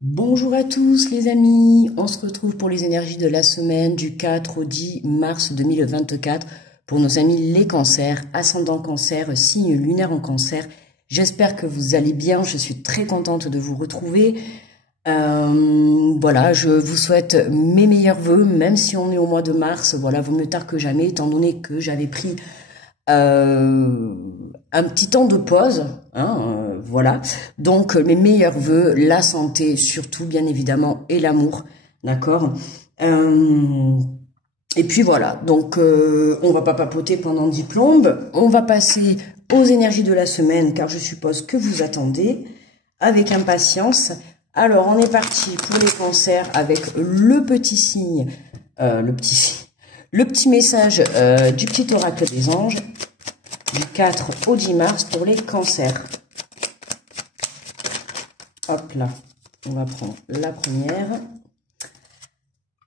Bonjour à tous les amis, on se retrouve pour les énergies de la semaine du 4 au 10 mars 2024 pour nos amis les cancers, ascendant cancer, signe lunaire en cancer. J'espère que vous allez bien, je suis très contente de vous retrouver. Voilà, je vous souhaite mes meilleurs vœux, même si on est au mois de mars, voilà, vaut mieux tard que jamais, étant donné que j'avais pris un petit temps de pause, hein, voilà. Donc mes meilleurs vœux, la santé surtout, bien évidemment, et l'amour, d'accord. Et puis voilà, donc on va pas papoter pendant 10 plombes, on va passer aux énergies de la semaine, car je suppose que vous attendez avec impatience. Alors on est parti pour les cancers avec le petit signe, le petit message du petit oracle des anges du 4 au 10 mars pour les cancers. Hop là, on va prendre la première.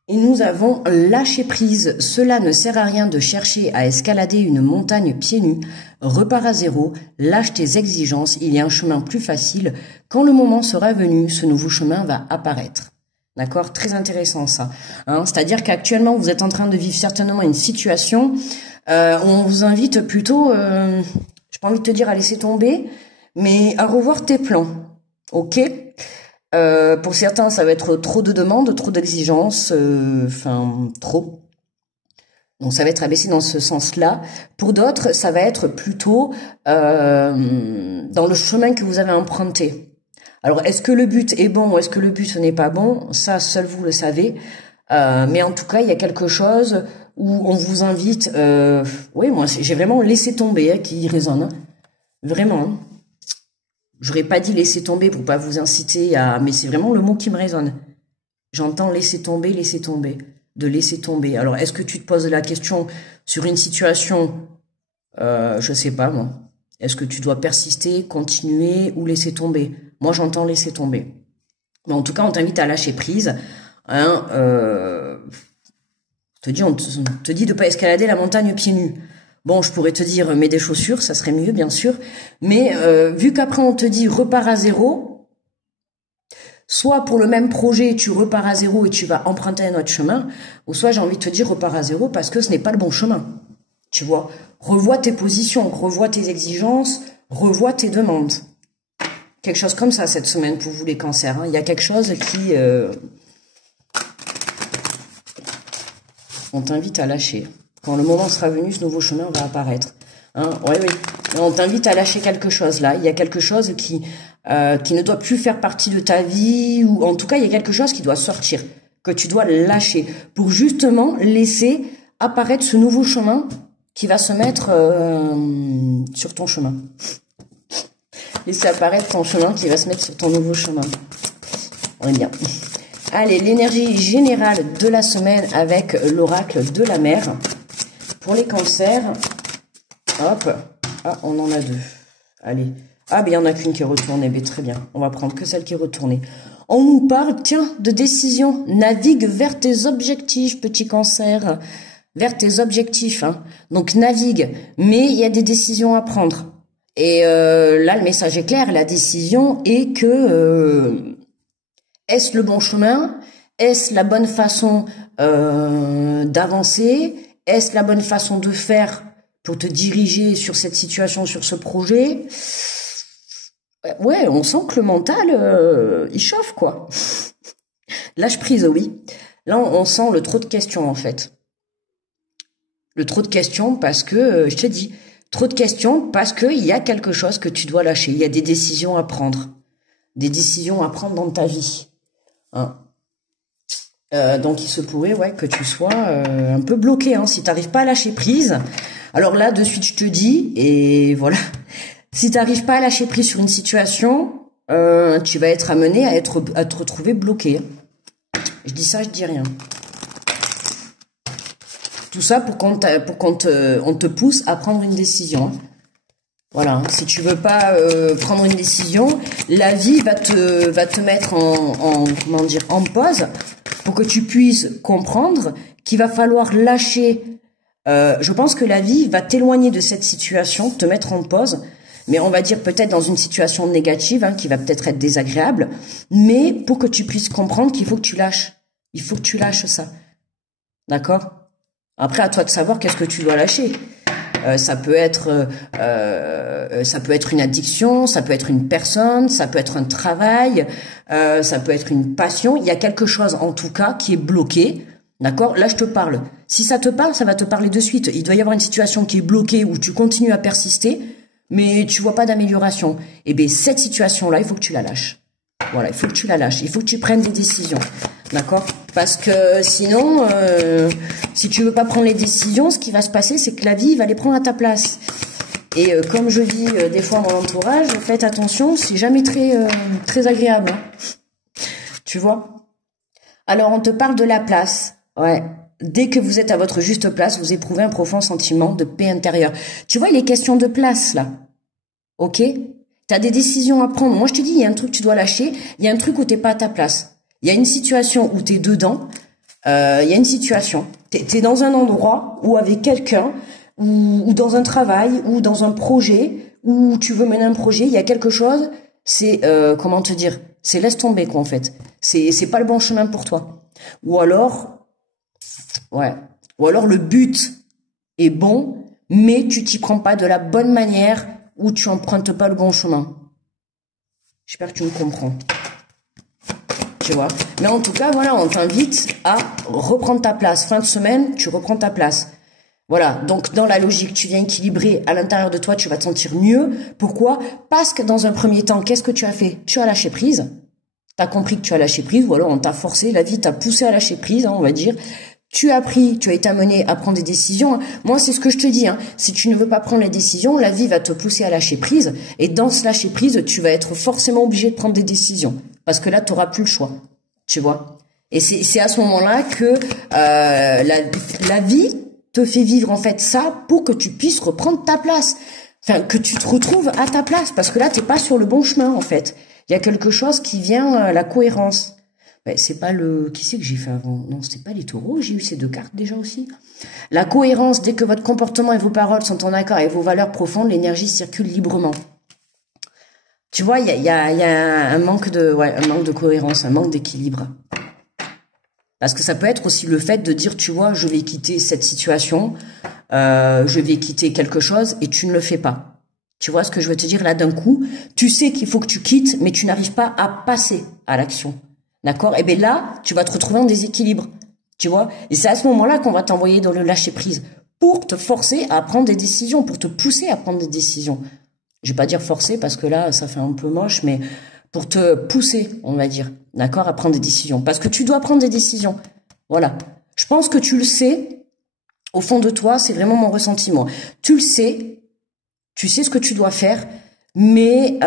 Et nous avons lâché prise. Cela ne sert à rien de chercher à escalader une montagne pieds nus. Repars à zéro, lâche tes exigences, il y a un chemin plus facile. Quand le moment sera venu, ce nouveau chemin va apparaître. D'accord? Très intéressant ça. Hein, c'est-à-dire qu'actuellement, vous êtes en train de vivre certainement une situation où on vous invite plutôt, j'ai pas envie de te dire à laisser tomber, mais à revoir tes plans. Ok? Pour certains, ça va être trop de demandes, trop d'exigences, enfin, trop. Donc, ça va être abaissé dans ce sens-là. Pour d'autres, ça va être plutôt dans le chemin que vous avez emprunté. Alors, est-ce que le but est bon ou est-ce que le but n'est pas bon? Ça, seul vous le savez. Mais en tout cas, il y a quelque chose où on vous invite... oui, moi, j'ai vraiment laissé tomber, hein, qui résonne. Hein. Vraiment. Hein. J'aurais pas dit laisser tomber pour pas vous inciter à... Mais c'est vraiment le mot qui me résonne. J'entends laisser tomber, de laisser tomber. Alors, est-ce que tu te poses la question sur une situation, je sais pas moi, est-ce que tu dois persister, continuer ou laisser tomber? Moi, j'entends laisser tomber. Mais en tout cas, on t'invite à lâcher prise. Hein, on te dit de pas escalader la montagne pieds nus. Bon, je pourrais te dire, mets des chaussures, ça serait mieux, bien sûr. Mais vu qu'après, on te dit, repars à zéro, soit pour le même projet, tu repars à zéro et tu vas emprunter un autre chemin, ou soit j'ai envie de te dire, repars à zéro parce que ce n'est pas le bon chemin. Tu vois, revois tes positions, revois tes exigences, revois tes demandes. Quelque chose comme ça cette semaine pour vous les cancers. Hein. Il y a quelque chose qui... on t'invite à lâcher. Quand le moment sera venu, ce nouveau chemin va apparaître. Hein, oui. On t'invite à lâcher quelque chose là. Il y a quelque chose qui ne doit plus faire partie de ta vie, ou en tout cas, il y a quelque chose qui doit sortir, que tu dois lâcher, pour justement laisser apparaître ce nouveau chemin qui va se mettre sur ton chemin. Laisser apparaître ton chemin qui va se mettre sur ton nouveau chemin. On est bien. Allez, l'énergie générale de la semaine avec l'oracle de la mer. Pour les cancers, hop, ah, on en a deux. Allez, ah, ben il n'y en a qu'une qui est retournée, ben très bien. On va prendre que celle qui est retournée. On nous parle, tiens, de décision. Navigue vers tes objectifs, petit cancer. Vers tes objectifs, hein. Donc navigue, mais il y a des décisions à prendre. Et là, le message est clair, la décision est que... est-ce le bon chemin? Est-ce la bonne façon d'avancer? Est-ce la bonne façon de faire pour te diriger sur cette situation, sur ce projet? Ouais, on sent que le mental, il chauffe, quoi. Lâche prise, oui. Là, on sent le trop de questions, en fait. Le trop de questions parce que, je te dis, trop de questions parce qu'il y a quelque chose que tu dois lâcher. Il y a des décisions à prendre. Des décisions à prendre dans ta vie. Hein. Donc il se pourrait que tu sois un peu bloqué, hein, si tu n'arrives pas à lâcher prise. Alors là, de suite, je te dis, et voilà, si tu n'arrives pas à lâcher prise sur une situation, tu vas être amené à te retrouver bloqué. Je dis ça, je dis rien. Tout ça pour qu'on te pousse à prendre une décision. Voilà, si tu veux pas prendre une décision, la vie va te mettre en pause pour que tu puisses comprendre qu'il va falloir lâcher. Je pense que la vie va t'éloigner de cette situation, te mettre en pause Mais on va dire peut-être dans une situation négative, hein, qui va peut-être être désagréable, mais pour que tu puisses comprendre qu'il faut que tu lâches. Il faut que tu lâches ça. D'accord? Après, à toi de savoir qu'est-ce que tu dois lâcher. Ça peut être une addiction, ça peut être une personne, ça peut être un travail, ça peut être une passion. Il y a quelque chose, en tout cas, qui est bloqué. D'accord? Là, je te parle. Si ça te parle, ça va te parler de suite. Il doit y avoir une situation qui est bloquée où tu continues à persister, mais tu vois pas d'amélioration. Eh bien, cette situation-là, il faut que tu la lâches. Voilà, il faut que tu la lâches. Il faut que tu prennes des décisions. D'accord? Parce que sinon, si tu veux pas prendre les décisions, ce qui va se passer, c'est que la vie va les prendre à ta place. Et comme je dis des fois à mon entourage, faites attention, c'est jamais très agréable. Hein. Tu vois? Alors, on te parle de la place. Ouais. Dès que vous êtes à votre juste place, vous éprouvez un profond sentiment de paix intérieure. Tu vois, les questions de place, là. Ok? T'as des décisions à prendre. Moi, je te dis, il y a un truc que tu dois lâcher. Il y a un truc où t'es pas à ta place. Il y a une situation où t'es dedans. Il y a une situation. T'es dans un endroit ou avec quelqu'un, ou dans un travail, ou dans un projet, où tu veux mener un projet. Il y a quelque chose. C'est, comment te dire? C'est laisse tomber, quoi, en fait. C'est pas le bon chemin pour toi. Ou alors, ouais. Ou alors le but est bon, mais tu t'y prends pas de la bonne manière ou tu empruntes pas le bon chemin. J'espère que tu me comprends. Tu vois. Mais en tout cas, voilà, on t'invite à reprendre ta place. Fin de semaine, tu reprends ta place. Voilà. Donc, dans la logique, tu viens équilibrer à l'intérieur de toi, tu vas te sentir mieux. Pourquoi? Parce que dans un premier temps, qu'est-ce que tu as fait? Tu as lâché prise. T'as compris que tu as lâché prise, ou alors on t'a forcé, la vie t'a poussé à lâcher prise, hein, on va dire. Tu as été amené à prendre des décisions. Moi, c'est ce que je te dis. Hein. Si tu ne veux pas prendre les décisions, la vie va te pousser à lâcher prise. Et dans ce lâcher prise, tu vas être forcément obligé de prendre des décisions. Parce que là, tu n'auras plus le choix. Tu vois? Et c'est à ce moment-là que la vie te fait vivre en fait ça pour que tu puisses reprendre ta place. Enfin, que tu te retrouves à ta place. Parce que là, t'es pas sur le bon chemin, en fait. Il y a quelque chose qui vient, la cohérence. Ouais, c'est pas qui c'est que j'ai fait avant? Non, c'était pas les taureaux, j'ai eu ces deux cartes déjà aussi. La cohérence, dès que votre comportement et vos paroles sont en accord avec vos valeurs profondes, l'énergie circule librement. Tu vois, il y a un manque de cohérence, un manque d'équilibre. Parce que ça peut être aussi le fait de dire, tu vois, je vais quitter cette situation, je vais quitter quelque chose et tu ne le fais pas. Tu vois ce que je veux te dire là d'un coup? Tu sais qu'il faut que tu quittes, mais tu n'arrives pas à passer à l'action. D'accord? Et bien là, tu vas te retrouver en déséquilibre. Tu vois? Et c'est à ce moment-là qu'on va t'envoyer dans le lâcher-prise. Pour te forcer à prendre des décisions, pour te pousser à prendre des décisions. Je vais pas dire forcer parce que là, ça fait un peu moche, mais pour te pousser, on va dire. D'accord? À prendre des décisions. Parce que tu dois prendre des décisions. Voilà. Je pense que tu le sais. Au fond de toi, c'est vraiment mon ressentiment. Tu le sais. Tu sais ce que tu dois faire. Mais,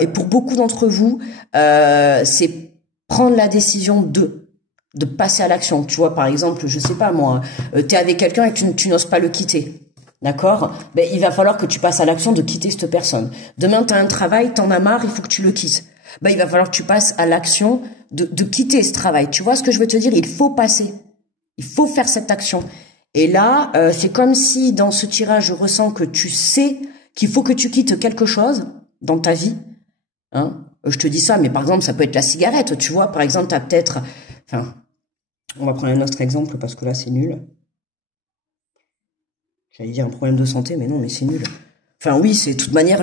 et pour beaucoup d'entre vous, c'est prendre la décision de passer à l'action. Tu vois, par exemple, je sais pas moi, t'es avec quelqu'un et tu n'oses pas le quitter. D'accord? Ben, il va falloir que tu passes à l'action de quitter cette personne. Demain, t'as un travail, t'en as marre, il faut que tu le quittes. Ben, il va falloir que tu passes à l'action de quitter ce travail. Tu vois ce que je veux te dire? Il faut passer. Il faut faire cette action. Et là, c'est comme si dans ce tirage, je ressens que tu sais qu'il faut que tu quittes quelque chose dans ta vie. Hein? Je te dis ça, mais par exemple, ça peut être la cigarette, tu vois. Par exemple, t'as peut-être... Enfin, on va prendre un autre exemple parce que là, c'est nul. J'allais dire un problème de santé, mais non, mais c'est nul. Enfin, oui, c'est de toute manière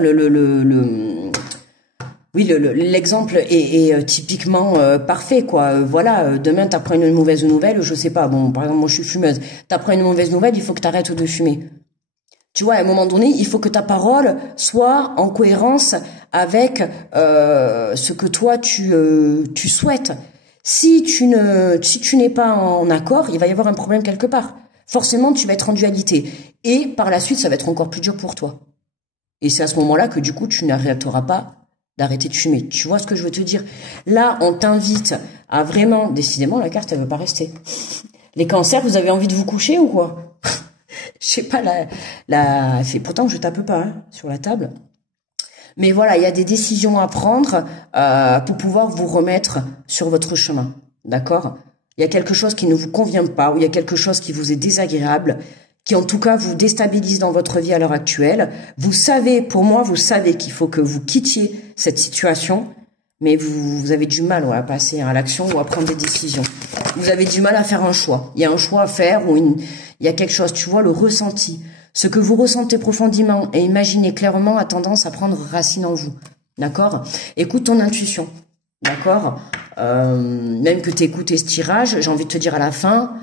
l'exemple est typiquement parfait, quoi. Voilà, demain, t'apprends une mauvaise nouvelle, je sais pas. Bon, par exemple, moi, je suis fumeuse. T'apprends une mauvaise nouvelle, il faut que t'arrêtes de fumer. Tu vois, à un moment donné, il faut que ta parole soit en cohérence avec ce que toi tu souhaites. Si tu n'es pas en accord, il va y avoir un problème quelque part. Forcément, tu vas être en dualité. Et par la suite, ça va être encore plus dur pour toi. Et c'est à ce moment-là que du coup, tu n'arrêteras pas d'arrêter de fumer. Tu vois ce que je veux te dire? Là, on t'invite à vraiment... Décidément, la carte, elle veut pas rester. Les cancers, vous avez envie de vous coucher ou quoi? Je sais pas, pourtant je tape pas sur la table. Mais voilà, il y a des décisions à prendre pour pouvoir vous remettre sur votre chemin. D'accord? Il y a quelque chose qui ne vous convient pas, ou il y a quelque chose qui vous est désagréable. qui en tout cas vous déstabilise dans votre vie à l'heure actuelle. Vous savez, pour moi, vous savez qu'il faut que vous quittiez cette situation, mais vous avez du mal à passer à l'action ou à prendre des décisions. Vous avez du mal à faire un choix. Il y a un choix à faire ou il y a quelque chose, tu vois, le ressenti. Ce que vous ressentez profondément et imaginez clairement a tendance à prendre racine en vous. D'accord? Écoute ton intuition. D'accord? Même que tu écoutes ce tirage, j'ai envie de te dire à la fin,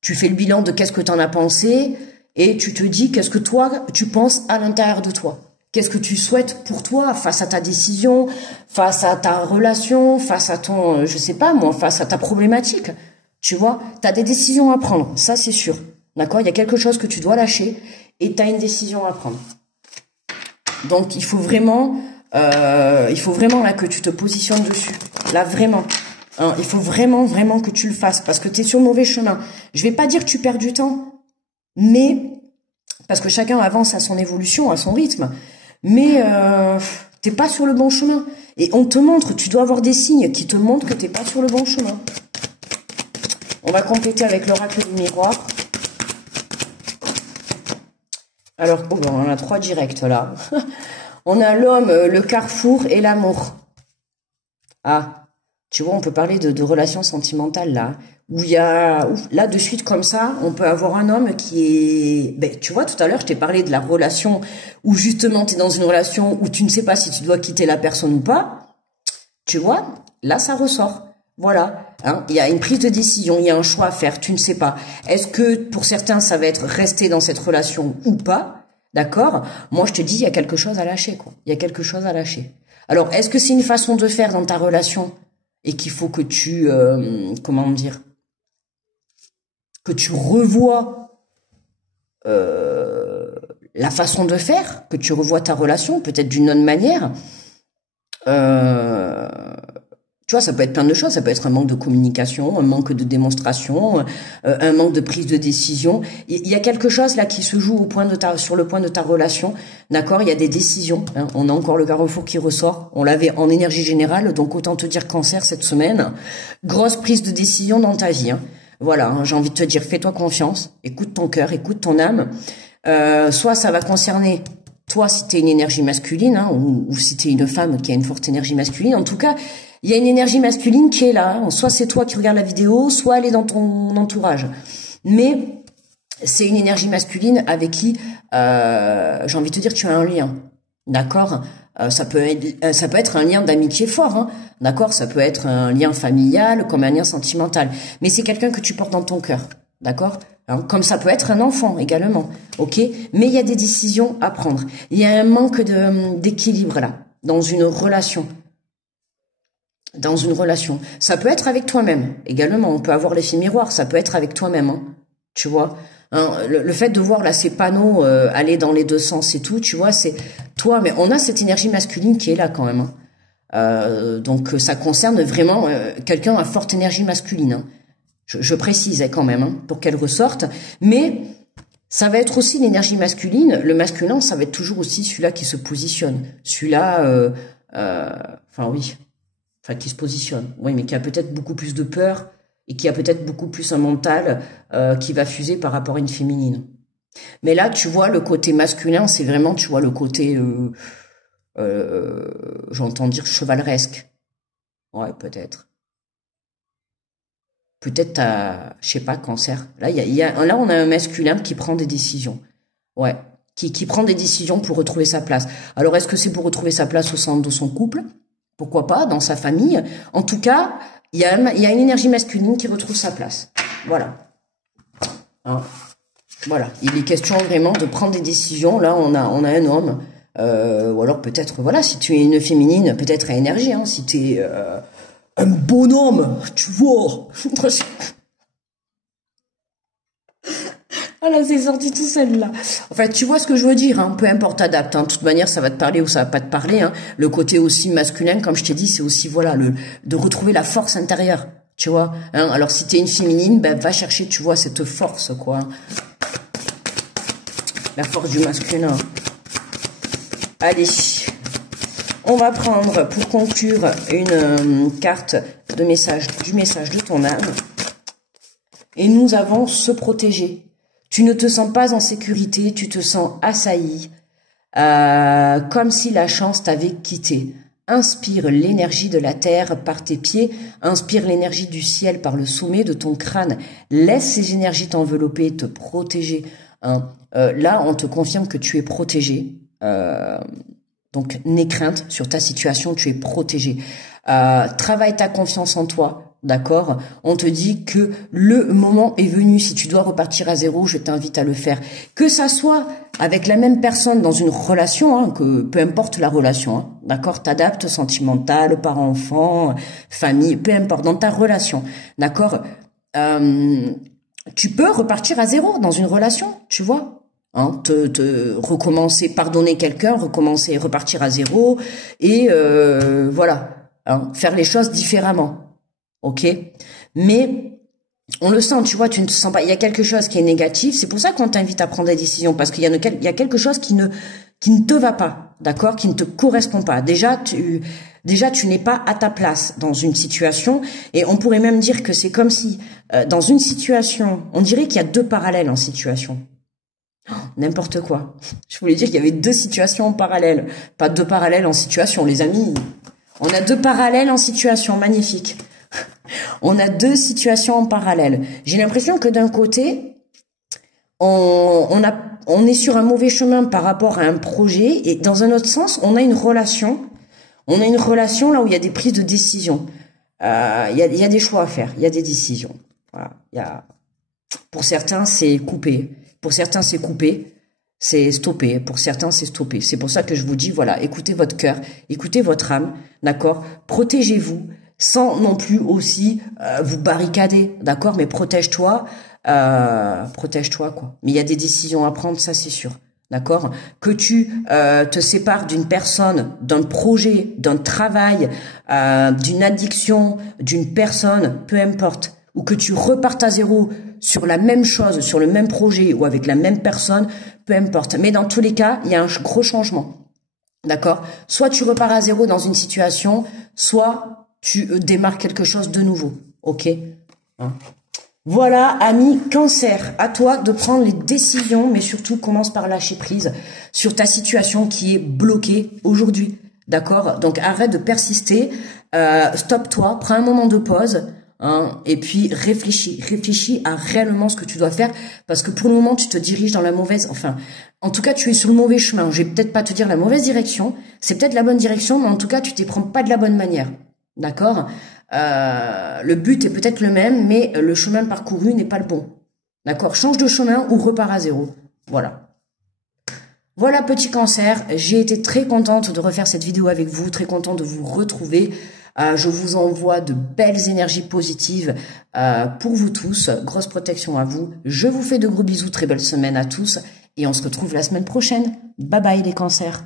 tu fais le bilan de qu'est-ce que tu en as pensé et tu te dis qu'est-ce que toi, tu penses à l'intérieur de toi. Qu'est-ce que tu souhaites pour toi face à ta décision, face à ta relation, face à ton, je sais pas moi, face à ta problématique. Tu vois, tu as des décisions à prendre, ça c'est sûr. D'accord? Il y a quelque chose que tu dois lâcher et tu as une décision à prendre. Donc il faut vraiment là que tu te positionnes dessus. Là vraiment. Hein, il faut vraiment que tu le fasses parce que tu es sur le mauvais chemin. Je vais pas dire que tu perds du temps, mais parce que chacun avance à son évolution, à son rythme. Mais t'es pas sur le bon chemin. Et on te montre, tu dois avoir des signes qui te montrent que t'es pas sur le bon chemin. On va compléter avec l'oracle du miroir. Alors, oh ben, on en a 3 directs là. On a l'homme, le carrefour et l'amour. Ah, tu vois, on peut parler de relations sentimentales là. Où il y a, là de suite comme ça, on peut avoir un homme qui est... Ben, tu vois, tout à l'heure, je t'ai parlé de la relation où justement tu es dans une relation où tu ne sais pas si tu dois quitter la personne ou pas. Tu vois, là ça ressort. Voilà, hein, il y a une prise de décision, il y a un choix à faire, tu ne sais pas. Est-ce que pour certains ça va être rester dans cette relation ou pas? D'accord? Moi je te dis, il y a quelque chose à lâcher, quoi. Il y a quelque chose à lâcher. Alors, est-ce que c'est une façon de faire dans ta relation et qu'il faut que tu... comment dire? Que tu revois la façon de faire, que tu revois ta relation, peut-être d'une autre manière. Tu vois, ça peut être plein de choses. Ça peut être un manque de communication, un manque de démonstration, un manque de prise de décision. Il y a quelque chose là qui se joue sur le point de ta relation. D'accord? Il y a des décisions. Hein. On a encore le carrefour qui ressort. On l'avait en énergie générale, donc autant te dire cancer cette semaine. Grosse prise de décision dans ta vie. Hein. Voilà, hein, j'ai envie de te dire, fais-toi confiance, écoute ton cœur, écoute ton âme. Soit ça va concerner toi si tu es une énergie masculine, hein, ou si tu es une femme qui a une forte énergie masculine. En tout cas, il y a une énergie masculine qui est là. Hein. Soit c'est toi qui regardes la vidéo, soit elle est dans ton entourage. Mais c'est une énergie masculine avec qui, j'ai envie de te dire, tu as un lien. D'accord? Ça peut être un lien d'amitié fort, hein. D'accord? Ça peut être un lien familial comme un lien sentimental. Mais c'est quelqu'un que tu portes dans ton cœur. D'accord? Hein, comme ça peut être un enfant également. Ok? Mais il y a des décisions à prendre. Il y a un manque d'équilibre là, dans une relation. Dans une relation. Ça peut être avec toi-même également. On peut avoir l'effet miroir. Ça peut être avec toi-même. Hein, tu vois? Hein, le fait de voir là ces panneaux aller dans les deux sens et tout, tu vois, c'est toi, mais on a cette énergie masculine qui est là quand même. Hein. Donc ça concerne vraiment quelqu'un à forte énergie masculine. Hein. Je précise quand même hein, pour qu'elle ressorte. Mais ça va être aussi l'énergie masculine. Le masculin, ça va être toujours aussi celui-là qui se positionne. Celui-là, enfin oui, enfin qui se positionne. Oui, mais qui a peut-être beaucoup plus de peur. Et qui a peut-être beaucoup plus un mental qui va fuser par rapport à une féminine. Mais là, tu vois, le côté masculin, c'est vraiment, tu vois, le côté, j'entends dire chevaleresque. Ouais, peut-être. Peut-être t'as, je sais pas, cancer. Là, là, on a un masculin qui prend des décisions. Ouais, qui prend des décisions pour retrouver sa place. Alors, est-ce que c'est pour retrouver sa place au sein de son couple? Pourquoi pas, dans sa famille? En tout cas... Il y a une énergie masculine qui retrouve sa place. Voilà. Hein. Voilà. Il est question vraiment de prendre des décisions. Là, on a un homme. Ou alors peut-être, voilà, si tu es une féminine, peut-être à énergie. Hein, si tu es un bonhomme, tu vois. Voilà, c'est sorti tout seul là. Enfin, tu vois ce que je veux dire, hein. Peu importe, t'adaptes. Hein. De toute manière, ça va te parler ou ça va pas te parler. Hein. Le côté aussi masculin, comme je t'ai dit, c'est aussi voilà de retrouver la force intérieure. Tu vois. Hein. Alors si t'es une féminine, ben va chercher, tu vois, cette force, quoi. La force du masculin. Allez, on va prendre pour conclure une carte du message de ton âme. Et nous avons se protéger. Tu ne te sens pas en sécurité, tu te sens assailli, comme si la chance t'avait quitté. Inspire l'énergie de la terre par tes pieds, inspire l'énergie du ciel par le sommet de ton crâne. Laisse ces énergies t'envelopper, te protéger. Hein. Là, on te confirme que tu es protégé. Donc, n'aie crainte sur ta situation, tu es protégé. Travaille ta confiance en toi. D'accord? On te dit que le moment est venu. Si tu dois repartir à zéro, je t'invite à le faire. Que ça soit avec la même personne dans une relation, hein, que peu importe la relation, hein, d'accord? T'adaptes sentimental, parent-enfant, famille, peu importe, dans ta relation, d'accord? Tu peux repartir à zéro dans une relation, tu vois? Hein, te recommencer, pardonner quelqu'un, recommencer, repartir à zéro, et voilà, hein, faire les choses différemment. Ok, mais on le sent, tu vois, tu ne te sens pas. Il y a quelque chose qui est négatif. C'est pour ça qu'on t'invite à prendre des décisions, parce qu'il y a quelque chose qui ne te va pas, d'accord, qui ne te correspond pas. Déjà, tu n'es pas à ta place dans une situation, et on pourrait même dire que c'est comme si dans une situation, on dirait qu'il y a deux parallèles en situation. Oh, n'importe quoi. Je voulais dire qu'il y avait deux situations en parallèle, pas deux parallèles en situation, les amis. On a deux parallèles en situation, magnifique. On a deux situations en parallèle. J'ai l'impression que d'un côté, on est sur un mauvais chemin par rapport à un projet, et dans un autre sens, on a une relation. On a une relation là où il y a des prises de décision. Il y a des choix à faire. Il y a des décisions. Voilà. Pour certains, c'est coupé. Pour certains, c'est coupé. C'est stoppé. Pour certains, c'est stoppé. C'est pour ça que je vous dis, voilà, écoutez votre cœur, écoutez votre âme, d'accord? Protégez-vous. Sans non plus aussi vous barricader, d'accord? Mais protège-toi quoi. Mais il y a des décisions à prendre, ça c'est sûr, d'accord? Que tu te sépares d'une personne, d'un projet, d'un travail, d'une addiction, d'une personne, peu importe, ou que tu repartes à zéro sur la même chose, sur le même projet ou avec la même personne, peu importe. Mais dans tous les cas, il y a un gros changement, d'accord? Soit tu repars à zéro dans une situation, soit tu démarres quelque chose de nouveau, ok? Hein? Voilà, ami Cancer, à toi de prendre les décisions, mais surtout commence par lâcher prise sur ta situation qui est bloquée aujourd'hui, d'accord? Donc arrête de persister, stoppe-toi, prends un moment de pause, hein, et puis réfléchis à réellement ce que tu dois faire, parce que pour le moment tu te diriges dans la mauvaise, enfin, en tout cas tu es sur le mauvais chemin. Je vais peut-être pas te dire la mauvaise direction, c'est peut-être la bonne direction, mais en tout cas tu t'y prends pas de la bonne manière. D'accord? Le but est peut-être le même, mais le chemin parcouru n'est pas le bon. D'accord? Change de chemin ou repars à zéro. Voilà. Voilà, petit Cancer. J'ai été très contente de refaire cette vidéo avec vous, très contente de vous retrouver. Je vous envoie de belles énergies positives pour vous tous. Grosse protection à vous. Je vous fais de gros bisous. Très belle semaine à tous. Et on se retrouve la semaine prochaine. Bye bye les Cancers.